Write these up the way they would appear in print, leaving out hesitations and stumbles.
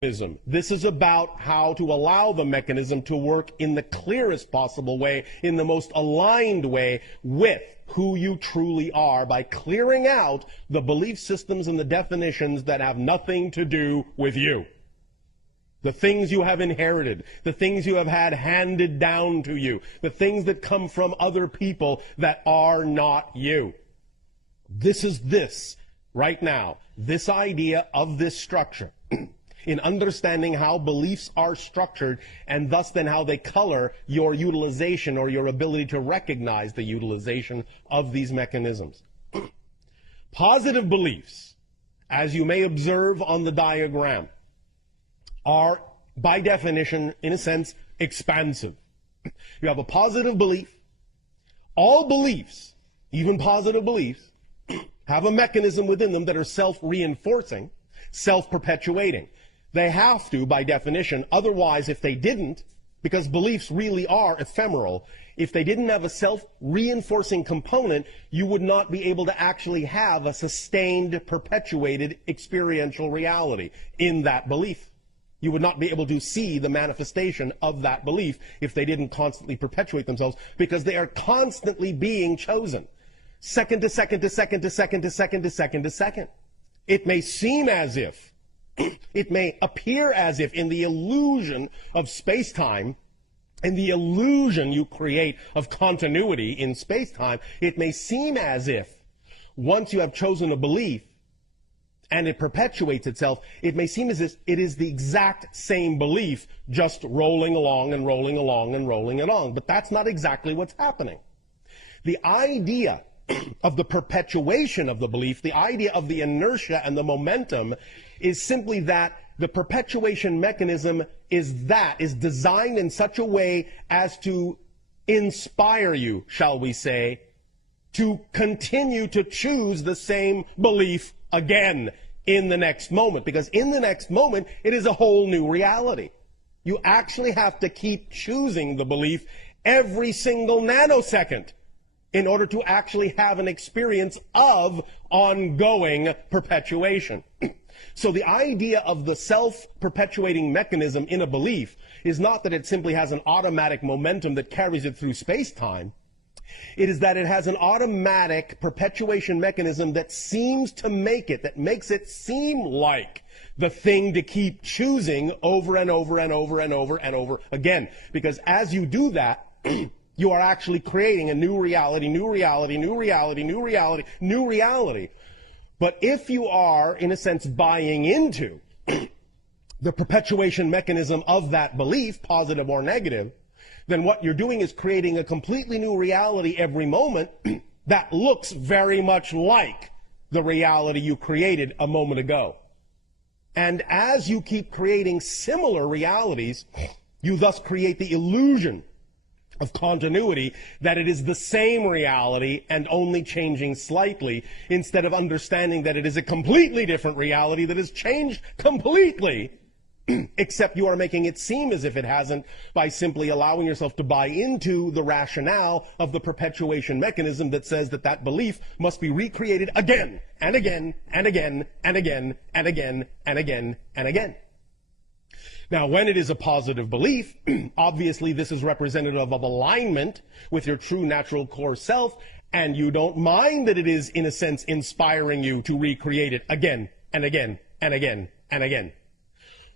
mechanism. This is about how to allow the mechanism to work in the clearest possible way, in the most aligned way with who you truly are, by clearing out the belief systems and the definitions that have nothing to do with you. The things you have inherited, the things you have had handed down to you, the things that come from other people that are not you. This is this, right now, this idea of this structure, in understanding how beliefs are structured, and thus then how they color your utilization or your ability to recognize the utilization of these mechanisms. Positive beliefs, as you may observe on the diagram, are, by definition, in a sense, expansive. You have a positive belief. All beliefs, even positive beliefs, have a mechanism within them that are self-reinforcing, self-perpetuating. They have to, by definition. Otherwise, if they didn't, because beliefs really are ephemeral, if they didn't have a self-reinforcing component, you would not be able to actually have a sustained, perpetuated experiential reality in that belief. You would not be able to see the manifestation of that belief if they didn't constantly perpetuate themselves, because they are constantly being chosen. Second to second to second to second to second to second to second. It may seem as if, it may appear as if, in the illusion of space-time, in the illusion you create of continuity in space-time, it may seem as if, once you have chosen a belief, and it perpetuates itself, it may seem as if it is the exact same belief, just rolling along and rolling along and rolling along. But that's not exactly what's happening. The idea of the perpetuation of the belief, the idea of the inertia and the momentum, is simply that the perpetuation mechanism is designed in such a way as to inspire you, shall we say, to continue to choose the same belief again in the next moment, because in the next moment it is a whole new reality. You actually have to keep choosing the belief every single nanosecond in order to actually have an experience of ongoing perpetuation. So the idea of the self-perpetuating mechanism in a belief is not that it simply has an automatic momentum that carries it through space-time. It is that it has an automatic perpetuation mechanism that seems to make it, that makes it seem like the thing to keep choosing over and over and over and over and over again. Because as you do that, you are actually creating a new reality, new reality, new reality, new reality, new reality. But if you are, in a sense, buying into the perpetuation mechanism of that belief, positive or negative, then what you're doing is creating a completely new reality every moment that looks very much like the reality you created a moment ago. And as you keep creating similar realities, you thus create the illusion of continuity, that it is the same reality and only changing slightly, instead of understanding that it is a completely different reality that has changed completely, except you are making it seem as if it hasn't by simply allowing yourself to buy into the rationale of the perpetuation mechanism that says that that belief must be recreated again and again and again and again and again and again and again. Now, when it is a positive belief, obviously this is representative of alignment with your true natural core self, and you don't mind that it is, in a sense, inspiring you to recreate it again and again and again and again.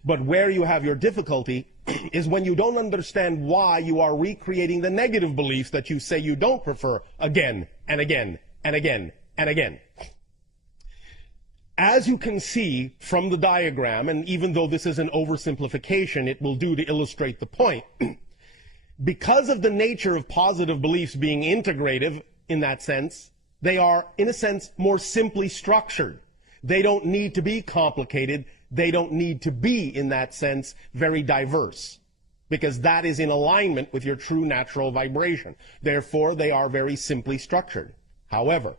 But where you have your difficulty is when you don't understand why you are recreating the negative beliefs that you say you don't prefer again and again and again and again. As you can see from the diagram, and even though this is an oversimplification, it will do to illustrate the point, because of the nature of positive beliefs being integrative in that sense, they are, in a sense, more simply structured. They don't need to be complicated. They don't need to be, in that sense, very diverse, because that is in alignment with your true natural vibration. Therefore, they are very simply structured. However,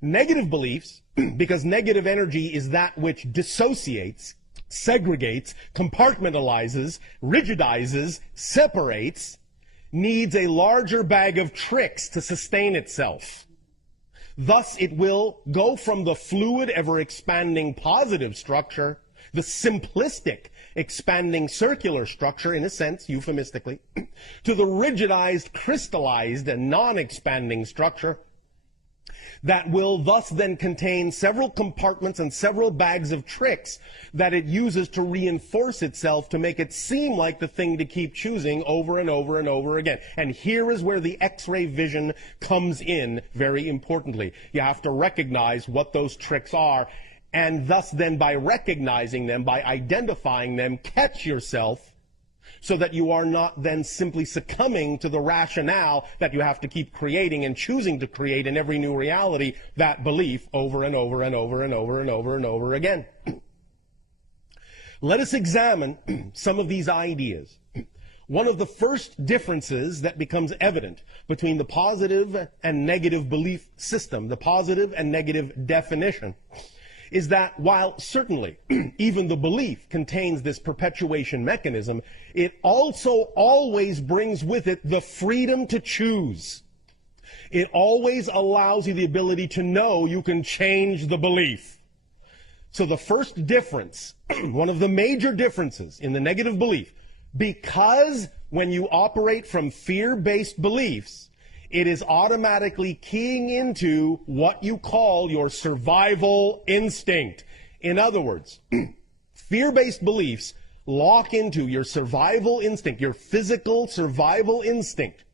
negative beliefs, because negative energy is that which dissociates, segregates, compartmentalizes, rigidizes, separates, needs a larger bag of tricks to sustain itself. Thus, it will go from the fluid, ever-expanding positive structure the simplistic expanding circular structure, in a sense, euphemistically, to the rigidized, crystallized, and non-expanding structure that will thus then contain several compartments and several bags of tricks that it uses to reinforce itself to make it seem like the thing to keep choosing over and over and over again. And here is where the X-ray vision comes in very importantly. You have to recognize what those tricks are, and thus then by recognizing them, by identifying them, catch yourself so that you are not then simply succumbing to the rationale that you have to keep creating and choosing to create in every new reality that belief over and over and over and over and over and over again. Let us examine some of these ideas. One of the first differences that becomes evident between the positive and negative belief system, the positive and negative definition, is that while certainly even the belief contains this perpetuation mechanism, it also always brings with it the freedom to choose. It always allows you the ability to know you can change the belief. So the first difference, one of the major differences in the negative belief, because when you operate from fear-based beliefs, it is automatically keying into what you call your survival instinct. In other words, fear-based beliefs lock into your survival instinct, your physical survival instinct,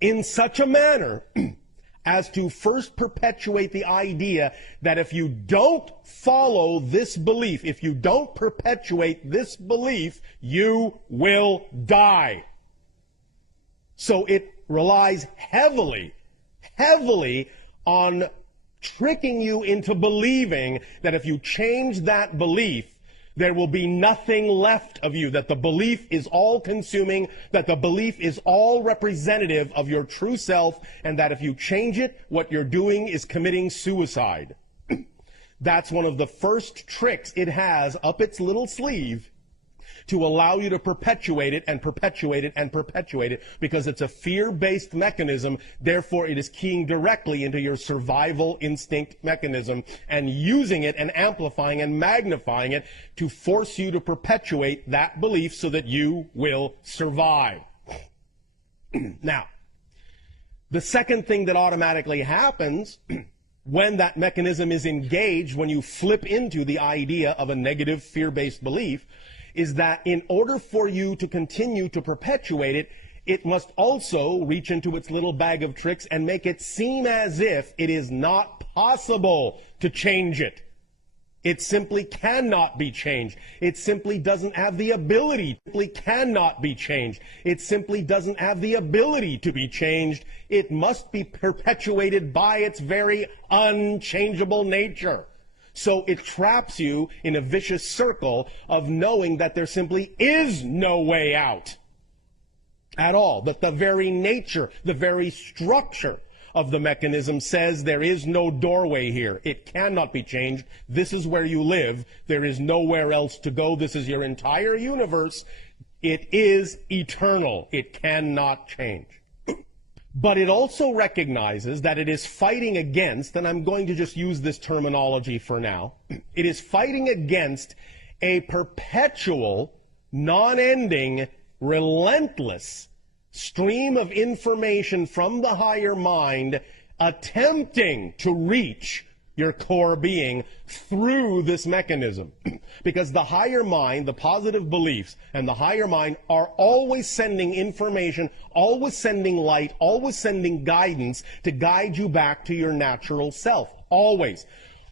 in such a manner as to first perpetuate the idea that if you don't follow this belief, if you don't perpetuate this belief, you will die. So it relies heavily on tricking you into believing that if you change that belief, there will be nothing left of you, that the belief is all-consuming, that the belief is all representative of your true self, and that if you change it, what you're doing is committing suicide. That's one of the first tricks it has up its little sleeve to allow you to perpetuate it and perpetuate it and perpetuate it, because it's a fear-based mechanism. Therefore, it is keying directly into your survival instinct mechanism and using it and amplifying and magnifying it to force you to perpetuate that belief so that you will survive. Now, the second thing that automatically happens when that mechanism is engaged, when you flip into the idea of a negative fear-based belief, is that in order for you to continue to perpetuate it, it must also reach into its little bag of tricks and make it seem as if it is not possible to change it. It simply cannot be changed. It simply doesn't have the ability. It simply cannot be changed. It simply doesn't have the ability to be changed. It must be perpetuated by its very unchangeable nature. So it traps you in a vicious circle of knowing that there simply is no way out at all, that the very nature, the very structure of the mechanism says there is no doorway here. It cannot be changed. This is where you live. There is nowhere else to go. This is your entire universe. It is eternal. It cannot change. But it also recognizes that it is fighting against, and I'm going to just use this terminology for now, it is fighting against a perpetual, non-ending, relentless stream of information from the higher mind attempting to reach your core being through this mechanism. Because the higher mind, the positive beliefs, and the higher mind are always sending information, always sending light, always sending guidance to guide you back to your natural self. Always.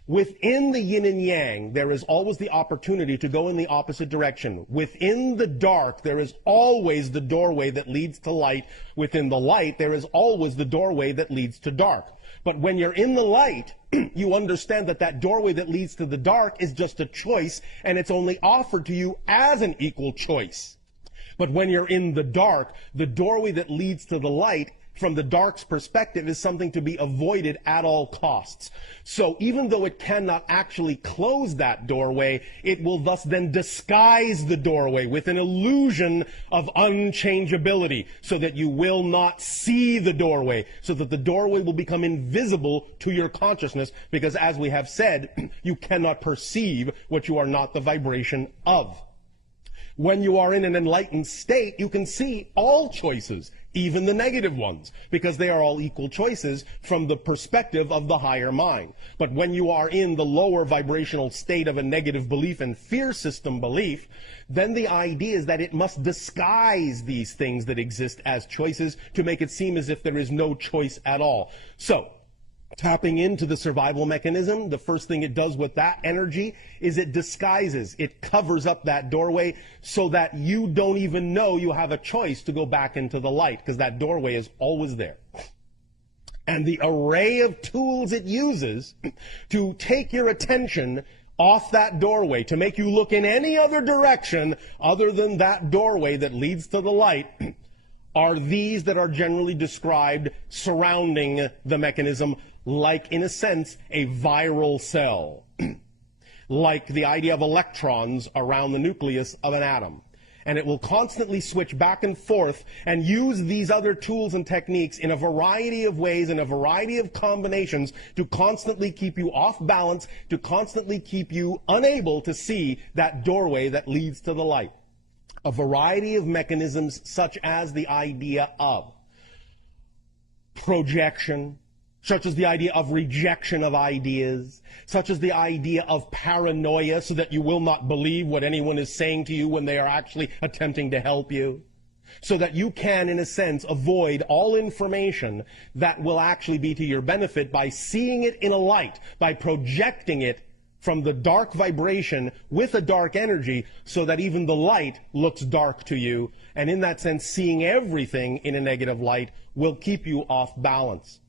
Within the yin and yang, there is always the opportunity to go in the opposite direction. Within the dark, there is always the doorway that leads to light. Within the light, there is always the doorway that leads to dark. But when you're in the light, you understand that that doorway that leads to the dark is just a choice, and it's only offered to you as an equal choice. But when you're in the dark, the doorway that leads to the light from the dark's perspective, is something to be avoided at all costs. So even though it cannot actually close that doorway, it will thus then disguise the doorway with an illusion of unchangeability, so that you will not see the doorway, so that the doorway will become invisible to your consciousness, because as we have said, you cannot perceive what you are not the vibration of. When you are in an enlightened state, you can see all choices, even the negative ones, because they are all equal choices from the perspective of the higher mind. But when you are in the lower vibrational state of a negative belief and fear system belief, then the idea is that it must disguise these things that exist as choices to make it seem as if there is no choice at all. So, tapping into the survival mechanism, the first thing it does with that energy is it disguises, it covers up that doorway so that you don't even know you have a choice to go back into the light, because that doorway is always there. And the array of tools it uses to take your attention off that doorway, to make you look in any other direction other than that doorway that leads to the light, are these that are generally described surrounding the mechanism, like, in a sense, a viral cell, like the idea of electrons around the nucleus of an atom. And it will constantly switch back and forth and use these other tools and techniques in a variety of ways, in a variety of combinations, to constantly keep you off balance, to constantly keep you unable to see that doorway that leads to the light. A variety of mechanisms, such as the idea of projection, such as the idea of rejection of ideas, such as the idea of paranoia, so that you will not believe what anyone is saying to you when they are actually attempting to help you, so that you can, in a sense, avoid all information that will actually be to your benefit by seeing it in a light, by projecting it from the dark vibration with a dark energy, so that even the light looks dark to you, and in that sense, seeing everything in a negative light will keep you off balance.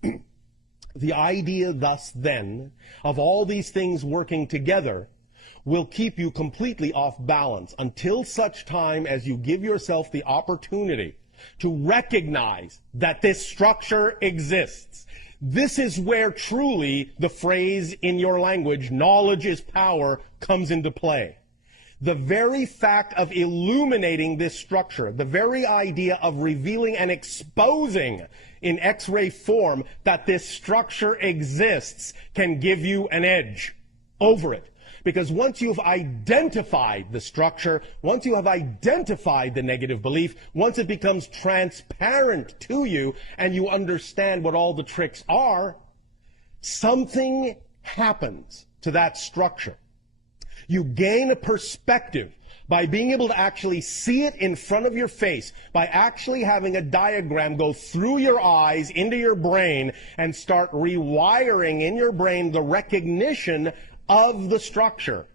The idea, thus, then, of all these things working together will keep you completely off balance until such time as you give yourself the opportunity to recognize that this structure exists. This is where truly the phrase in your language, knowledge is power, comes into play. The very fact of illuminating this structure, the very idea of revealing and exposing in X-ray form that this structure exists, can give you an edge over it. Because once you've identified the structure, once you have identified the negative belief, once it becomes transparent to you and you understand what all the tricks are, something happens to that structure. You gain a perspective by being able to actually see it in front of your face, by actually having a diagram go through your eyes into your brain and start rewiring in your brain the recognition of the structure.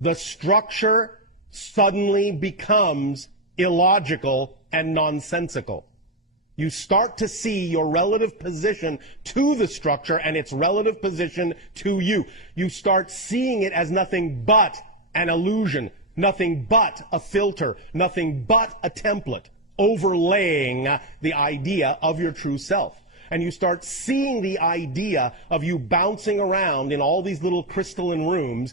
The structure suddenly becomes illogical and nonsensical. You start to see your relative position to the structure and its relative position to you. You start seeing it as nothing but an illusion, nothing but a filter, nothing but a template, overlaying the idea of your true self. And you start seeing the idea of you bouncing around in all these little crystalline rooms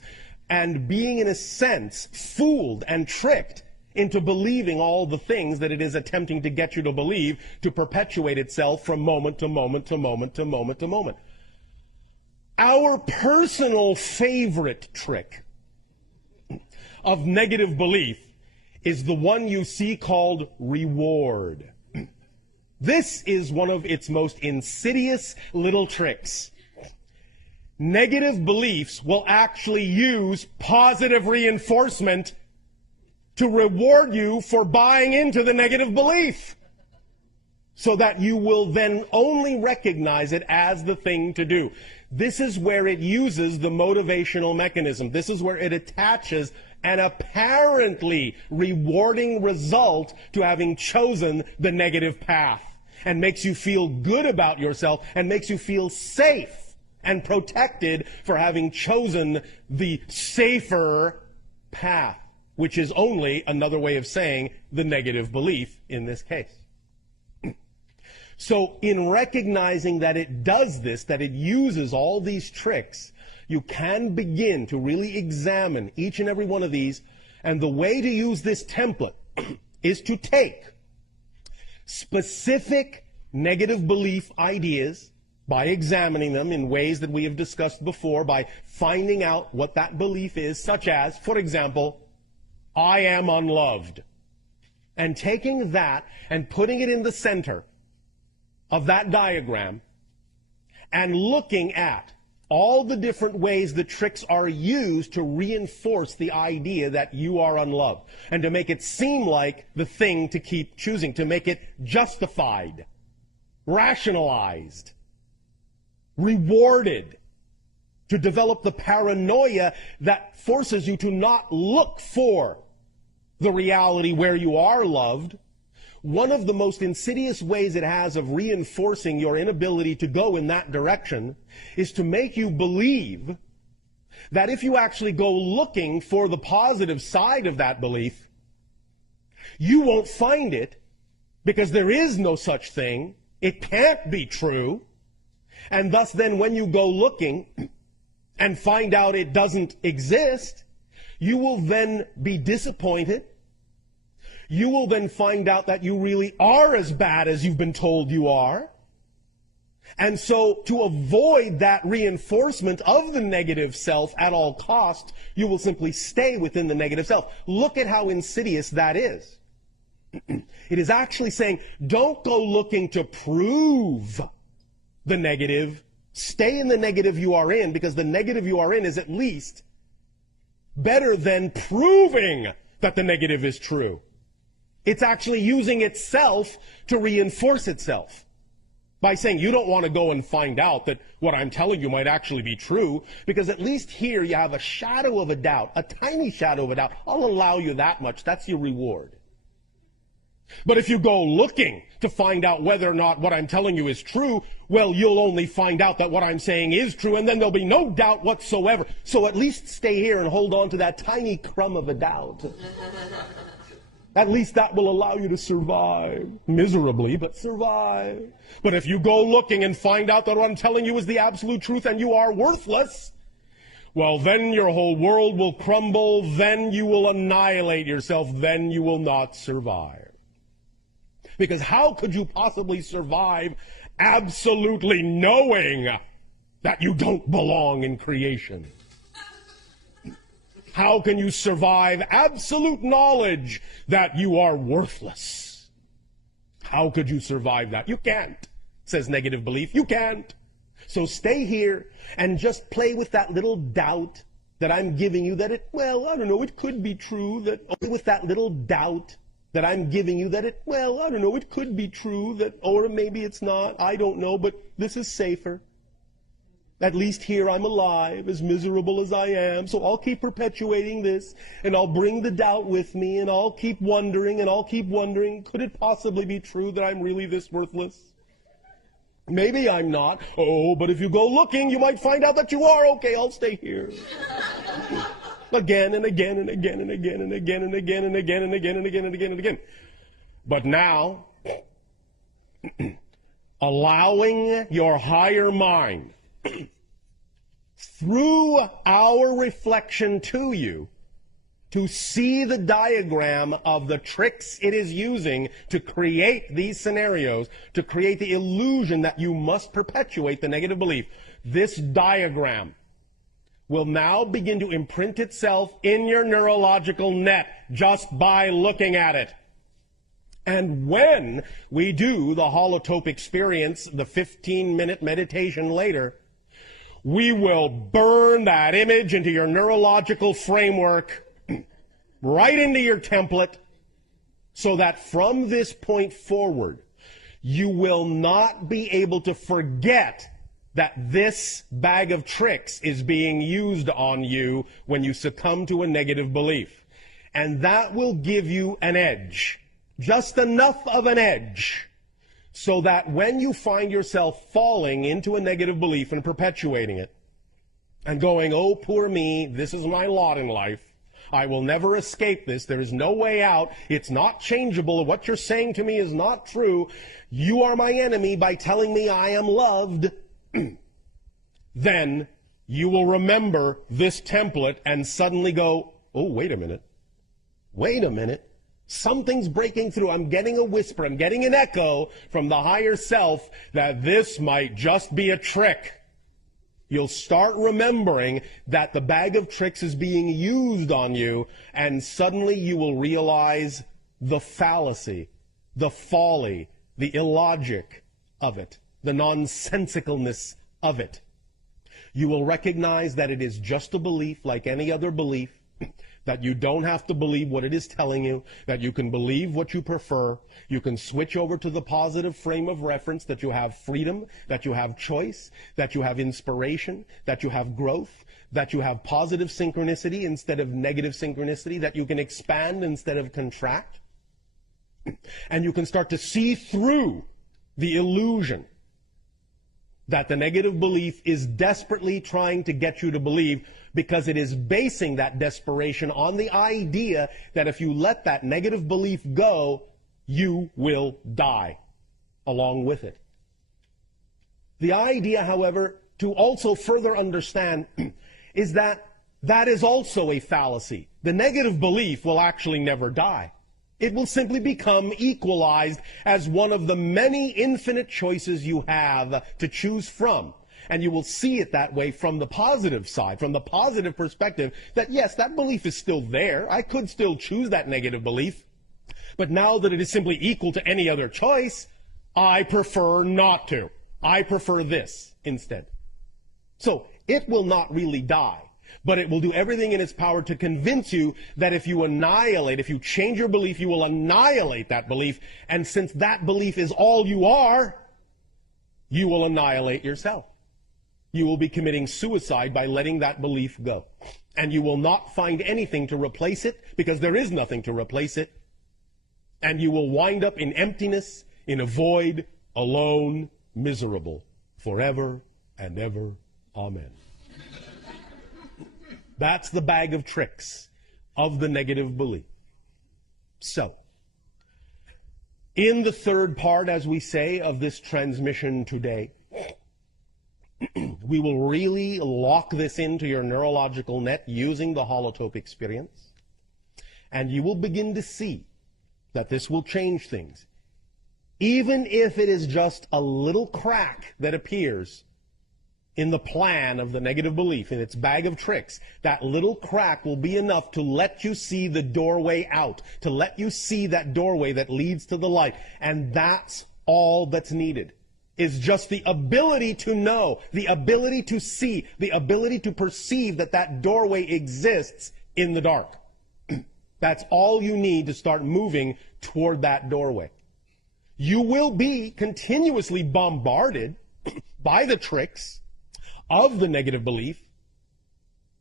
and being, in a sense, fooled and tricked into believing all the things that it is attempting to get you to believe, to perpetuate itself from moment to moment to moment to moment to moment. Our personal favorite trick of negative belief is the one you see called reward. This is one of its most insidious little tricks. Negative beliefs will actually use positive reinforcement to reward you for buying into the negative belief, so that you will then only recognize it as the thing to do. This is where it uses the motivational mechanism. This is where it attaches an apparently rewarding result to having chosen the negative path, and makes you feel good about yourself and makes you feel safe and protected for having chosen the safer path, which is only another way of saying the negative belief in this case. So in recognizing that it does this, that it uses all these tricks, you can begin to really examine each and every one of these. And the way to use this template is to take specific negative belief ideas by examining them in ways that we have discussed before, by finding out what that belief is, such as, for example, I am unloved. And taking that and putting it in the center of that diagram and looking at all the different ways the tricks are used to reinforce the idea that you are unloved and to make it seem like the thing to keep choosing, to make it justified, rationalized, rewarded, to develop the paranoia that forces you to not look for the reality where you are loved. One of the most insidious ways it has of reinforcing your inability to go in that direction is to make you believe that if you actually go looking for the positive side of that belief, you won't find it because there is no such thing. It can't be true. And thus then when you go looking and find out it doesn't exist, you will then be disappointed. You will then find out that you really are as bad as you've been told you are. And so to avoid that reinforcement of the negative self at all costs, you will simply stay within the negative self. Look at how insidious that is. It is actually saying, don't go looking to prove the negative. Stay in the negative you are in, because the negative you are in is at least better than proving that the negative is true. It's actually using itself to reinforce itself by saying you don't want to go and find out that what I'm telling you might actually be true, because at least here you have a shadow of a doubt, a tiny shadow of a doubt. I'll allow you that much. That's your reward. But if you go looking to find out whether or not what I'm telling you is true, well, you'll only find out that what I'm saying is true, and then there'll be no doubt whatsoever. So at least stay here and hold on to that tiny crumb of a doubt. At least that will allow you to survive. Miserably, but survive. But if you go looking and find out that what I'm telling you is the absolute truth and you are worthless, well, then your whole world will crumble, then you will annihilate yourself, then you will not survive. Because how could you possibly survive absolutely knowing that you don't belong in creation? How can you survive absolute knowledge that you are worthless? How could you survive that? You can't, says negative belief. You can't. So stay here and just play with that little doubt that I'm giving you that it, well, I don't know, it could be true that, with that little doubt that I'm giving you that it, well, I don't know, it could be true that, or maybe it's not, I don't know, but this is safer. At least here I'm alive, as miserable as I am, so I'll keep perpetuating this, and I'll bring the doubt with me, and I'll keep wondering, could it possibly be true that I'm really this worthless? Maybe I'm not. Oh, but if you go looking, you might find out that you are. Okay, I'll stay here. Again and again and again and again and again and again and again and again and again and again and again. But now, allowing your higher mind through our reflection to you to see the diagram of the tricks it is using to create these scenarios, to create the illusion that you must perpetuate the negative belief. This diagram will now begin to imprint itself in your neurological net just by looking at it. And when we do the holotope experience, the 15-minute meditation later, we will burn that image into your neurological framework, right into your template, so that from this point forward, you will not be able to forget that this bag of tricks is being used on you when you succumb to a negative belief. And that will give you an edge, just enough of an edge, so that when you find yourself falling into a negative belief and perpetuating it, and going, oh, poor me, this is my lot in life, I will never escape this. There is no way out. It's not changeable. What you're saying to me is not true. You are my enemy by telling me I am loved. Then you will remember this template and suddenly go, oh, wait a minute. Wait a minute. Something's breaking through. I'm getting a whisper. I'm getting an echo from the higher self that this might just be a trick. You'll start remembering that the bag of tricks is being used on you, and suddenly you will realize the fallacy, the folly, the illogic of it, the nonsensicalness of it. You will recognize that it is just a belief like any other belief, that you don't have to believe what it is telling you, that you can believe what you prefer. You can switch over to the positive frame of reference, that you have freedom, that you have choice, that you have inspiration, that you have growth, that you have positive synchronicity instead of negative synchronicity, that you can expand instead of contract. And you can start to see through the illusion that the negative belief is desperately trying to get you to believe, because it is basing that desperation on the idea that if you let that negative belief go, you will die along with it. The idea, however, to also further understand is that that is also a fallacy. The negative belief will actually never die. It will simply become equalized as one of the many infinite choices you have to choose from. And you will see it that way from the positive side, from the positive perspective, that yes, that belief is still there. I could still choose that negative belief. But now that it is simply equal to any other choice, I prefer not to. I prefer this instead. So it will not really die, but it will do everything in its power to convince you that if you annihilate, if you change your belief, you will annihilate that belief. And since that belief is all you are, you will annihilate yourself. You will be committing suicide by letting that belief go. And you will not find anything to replace it, because there is nothing to replace it. And you will wind up in emptiness, in a void, alone, miserable, forever and ever. Amen. That's the bag of tricks of the negative belief. So, in the third part, as we say, of this transmission today, we will really lock this into your neurological net using the holotope experience. And you will begin to see that this will change things. Even if it is just a little crack that appears in the plan of the negative belief, in its bag of tricks, that little crack will be enough to let you see the doorway out, to let you see that doorway that leads to the light. And that's all that's needed, is just the ability to know, the ability to see, the ability to perceive that that doorway exists in the dark. That's all you need to start moving toward that doorway. You will be continuously bombarded by the tricks of the negative belief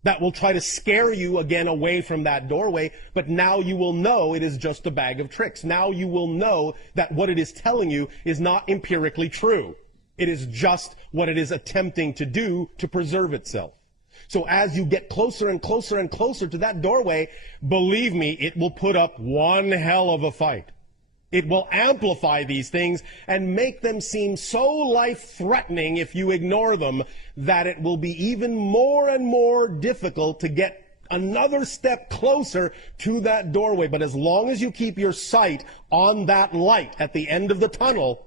that will try to scare you again away from that doorway, but now you will know it is just a bag of tricks. Now you will know that what it is telling you is not empirically true. It is just what it is attempting to do to preserve itself. So as you get closer and closer and closer to that doorway, believe me, it will put up one hell of a fight. It will amplify these things and make them seem so life-threatening if you ignore them that it will be even more and more difficult to get another step closer to that doorway. But as long as you keep your sight on that light at the end of the tunnel,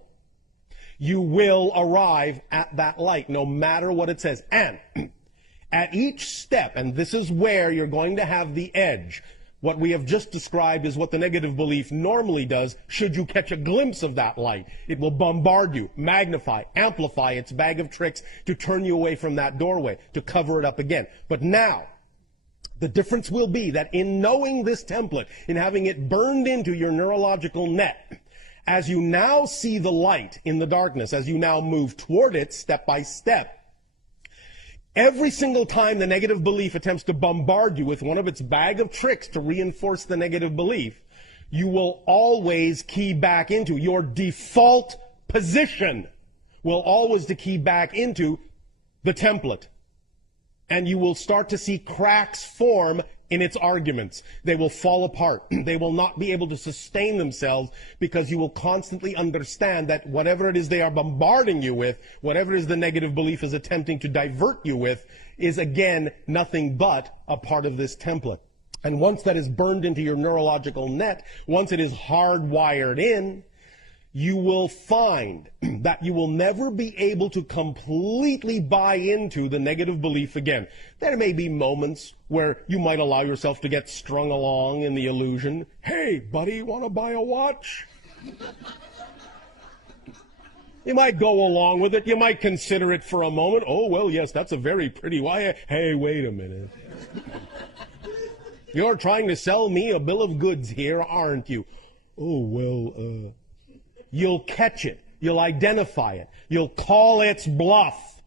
you will arrive at that light, no matter what it says. And at each step, and this is where you're going to have the edge, what we have just described is what the negative belief normally does should you catch a glimpse of that light. It will bombard you, magnify, amplify its bag of tricks to turn you away from that doorway, to cover it up again. But now, the difference will be that in knowing this template, in having it burned into your neurological net, as you now see the light in the darkness, as you now move toward it step by step, every single time the negative belief attempts to bombard you with one of its bag of tricks to reinforce the negative belief, you will always key back into your default position, will always to key back into the template. And you will start to see cracks form in its arguments. They will fall apart. They will not be able to sustain themselves because you will constantly understand that whatever it is they are bombarding you with, whatever it is the negative belief is attempting to divert you with, is again nothing but a part of this template. And once that is burned into your neurological net, once it is hardwired in, you will find that you will never be able to completely buy into the negative belief again. There may be moments where you might allow yourself to get strung along in the illusion. Hey, buddy, want to buy a watch? You might go along with it. You might consider it for a moment. Oh, well, yes, that's a very pretty watch. Hey, wait a minute. You're trying to sell me a bill of goods here, aren't you? Oh, well, you'll catch it. You'll identify it. You'll call its bluff.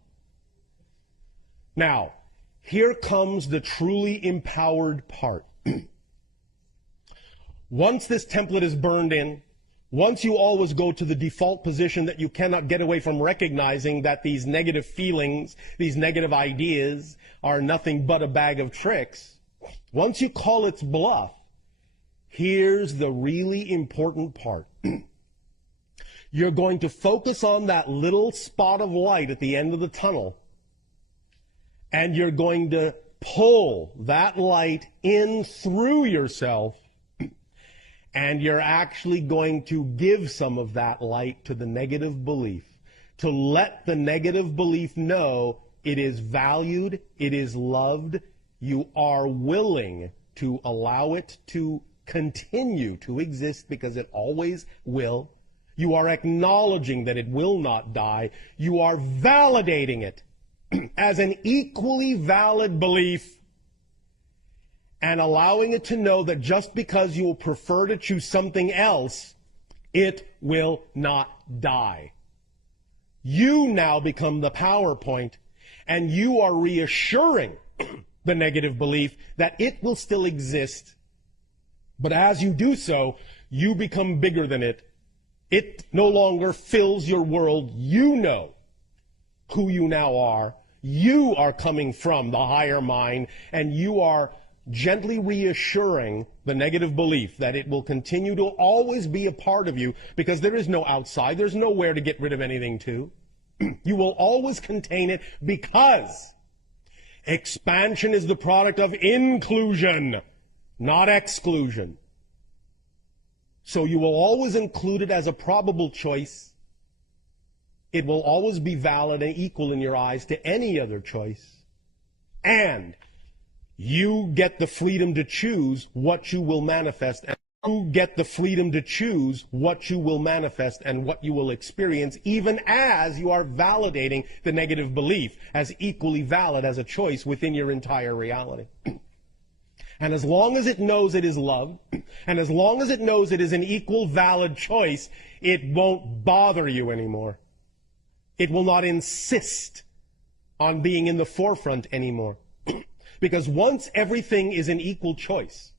Now, here comes the truly empowered part. Once this template is burned in, once you always go to the default position that you cannot get away from recognizing that these negative feelings, these negative ideas are nothing but a bag of tricks, once you call its bluff, here's the really important part. You're going to focus on that little spot of light at the end of the tunnel, and you're going to pull that light in through yourself, and you're actually going to give some of that light to the negative belief, to let the negative belief know it is valued, it is loved, you are willing to allow it to continue to exist because it always will. You are acknowledging that it will not die. You are validating it as an equally valid belief and allowing it to know that just because you will prefer to choose something else, it will not die. You now become the PowerPoint, and you are reassuring the negative belief that it will still exist. But as you do so, you become bigger than it. It no longer fills your world. You know who you now are. You are coming from the higher mind, and you are gently reassuring the negative belief that it will continue to always be a part of you because there is no outside. There's nowhere to get rid of anything to. You will always contain it because expansion is the product of inclusion, not exclusion. So you will always include it as a probable choice. It will always be valid and equal in your eyes to any other choice. And you get the freedom to choose what you will manifest. And you get the freedom to choose what you will manifest and what you will experience, even as you are validating the negative belief as equally valid as a choice within your entire reality. And as long as it knows it is loved, and as long as it knows it is an equal valid choice, it won't bother you anymore. It will not insist on being in the forefront anymore. Because once everything is an equal choice,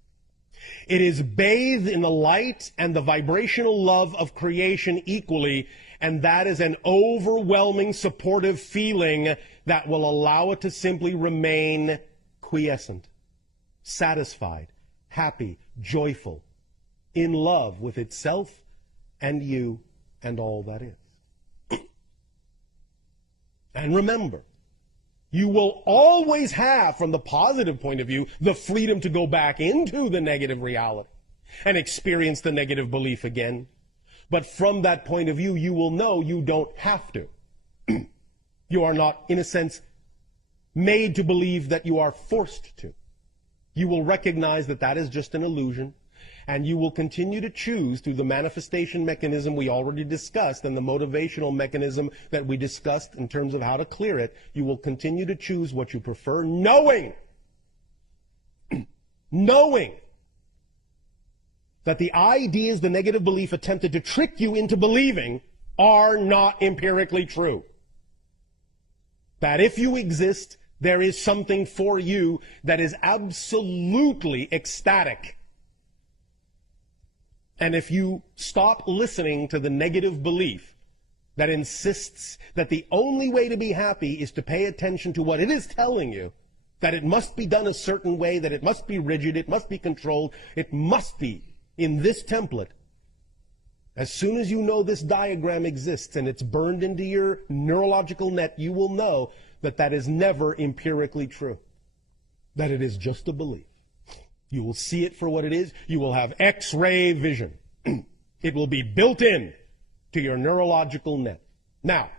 it is bathed in the light and the vibrational love of creation equally, and that is an overwhelming supportive feeling that will allow it to simply remain quiescent, satisfied, happy, joyful, in love with itself and you and all that is. And remember, you will always have, from the positive point of view, the freedom to go back into the negative reality and experience the negative belief again. But from that point of view, you will know you don't have to. You are not, in a sense, made to believe that you are forced to. You will recognize that that is just an illusion, and you will continue to choose through the manifestation mechanism we already discussed and the motivational mechanism that we discussed in terms of how to clear it. You will continue to choose what you prefer, knowing that the ideas the negative belief attempted to trick you into believing are not empirically true. That if you exist, there is something for you that is absolutely ecstatic. And if you stop listening to the negative belief that insists that the only way to be happy is to pay attention to what it is telling you, that it must be done a certain way, that it must be rigid, it must be controlled, it must be in this template. As soon as you know this diagram exists and it's burned into your neurological net, you will know that that is never empirically true, that it is just a belief. You will see it for what it is. You will have X-ray vision. It will be built in to your neurological net. Now,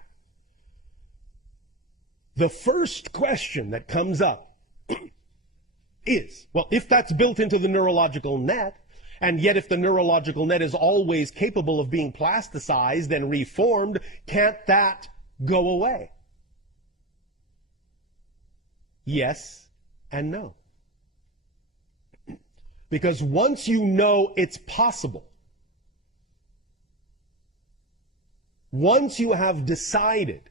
the first question that comes up is, well, if that's built into the neurological net, and yet if the neurological net is always capable of being plasticized and reformed, can't that go away? Yes and no. Because once you know it's possible, once you have decided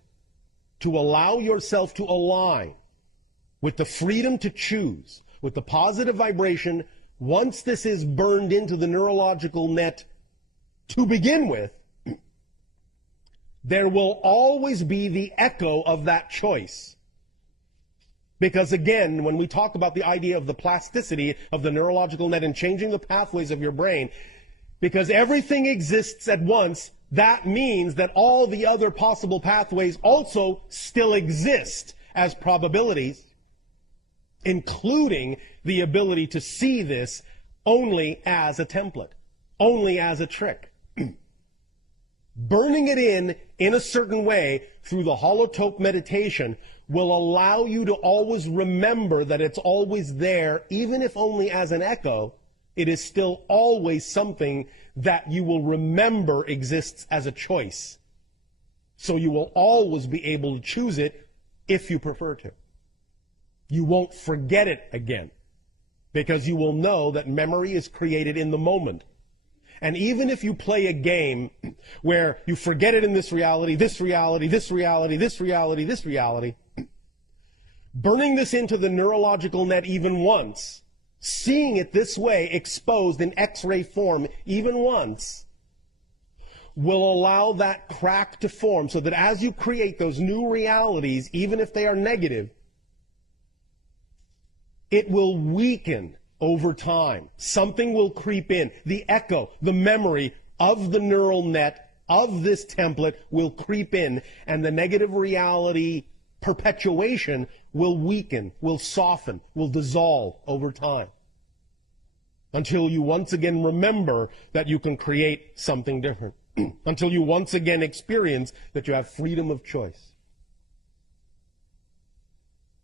to allow yourself to align with the freedom to choose, with the positive vibration, once this is burned into the neurological net to begin with, there will always be the echo of that choice. Because again, when we talk about the idea of the plasticity of the neurological net and changing the pathways of your brain, because everything exists at once, that means that all the other possible pathways also still exist as probabilities, including the ability to see this only as a template, only as a trick. Burning it in a certain way through the holotope meditation will allow you to always remember that it's always there, even if only as an echo. It is still always something that you will remember exists as a choice. So you will always be able to choose it if you prefer to. You won't forget it again, because you will know that memory is created in the moment. And even if you play a game where you forget it in this reality, this reality, this reality, this reality, this reality, burning this into the neurological net even once, seeing it this way exposed in X-ray form even once, will allow that crack to form so that as you create those new realities, even if they are negative, it will weaken over time. Something will creep in. The echo, the memory of the neural net, of this template will creep in, and the negative reality perpetuation will weaken, will soften, will dissolve over time. Until you once again remember that you can create something different. Until you once again experience that you have freedom of choice.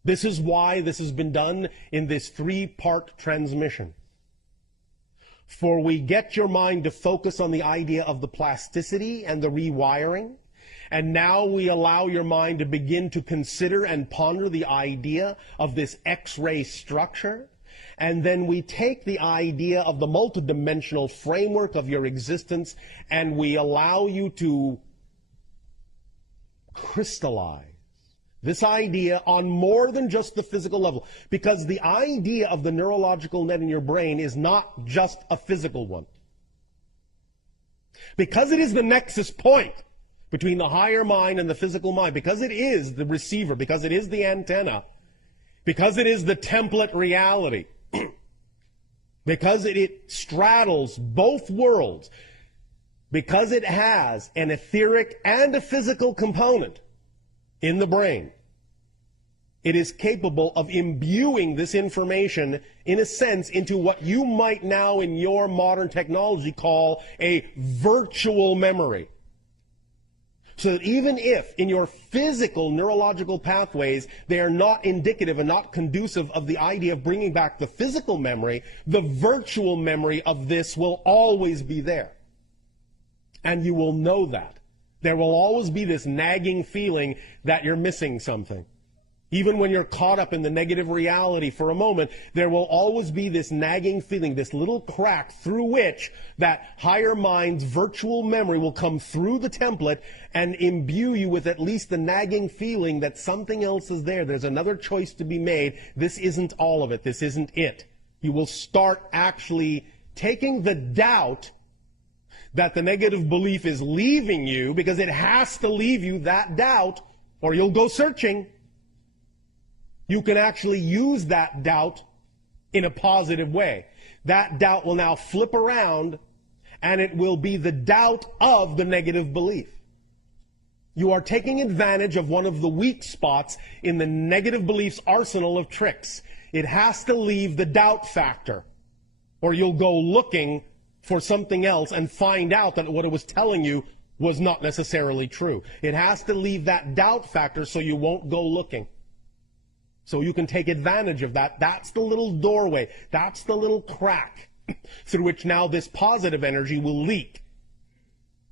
This is why this has been done in this 3-part transmission. For we get your mind to focus on the idea of the plasticity and the rewiring, and now we allow your mind to begin to consider and ponder the idea of this X-ray structure, and then we take the idea of the multidimensional framework of your existence, and we allow you to crystallize this idea on more than just the physical level. Because the idea of the neurological net in your brain is not just a physical one. Because it is the nexus point between the higher mind and the physical mind, because it is the receiver, because it is the antenna, because it is the template reality, because it straddles both worlds, because it has an etheric and a physical component in the brain, it is capable of imbuing this information, in a sense, into what you might now in your modern technology call a virtual memory. So that even if in your physical neurological pathways they are not indicative and not conducive of the idea of bringing back the physical memory, the virtual memory of this will always be there. And you will know that. There will always be this nagging feeling that you're missing something. Even when you're caught up in the negative reality for a moment, there will always be this nagging feeling, this little crack through which that higher mind's virtual memory will come through the template and imbue you with at least the nagging feeling that something else is there. There's another choice to be made. This isn't all of it. This isn't it. You will start actually taking the doubt that the negative belief is leaving you, because it has to leave you, that doubt, or you'll go searching. you can actually use that doubt in a positive way. That doubt will now flip around, and it will be the doubt of the negative belief. You are taking advantage of one of the weak spots in the negative belief's arsenal of tricks. It has to leave the doubt factor, or you'll go looking for something else and find out that what it was telling you was not necessarily true. It has to leave that doubt factor so you won't go looking. So you can take advantage of that. That's the little doorway. That's the little crack through which now this positive energy will leak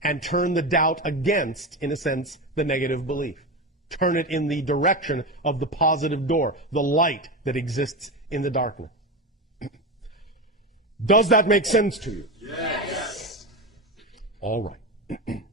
and turn the doubt against, in a sense, the negative belief. Turn it in the direction of the positive door, the light that exists in the darkness. Does that make sense to you? Yes. All right.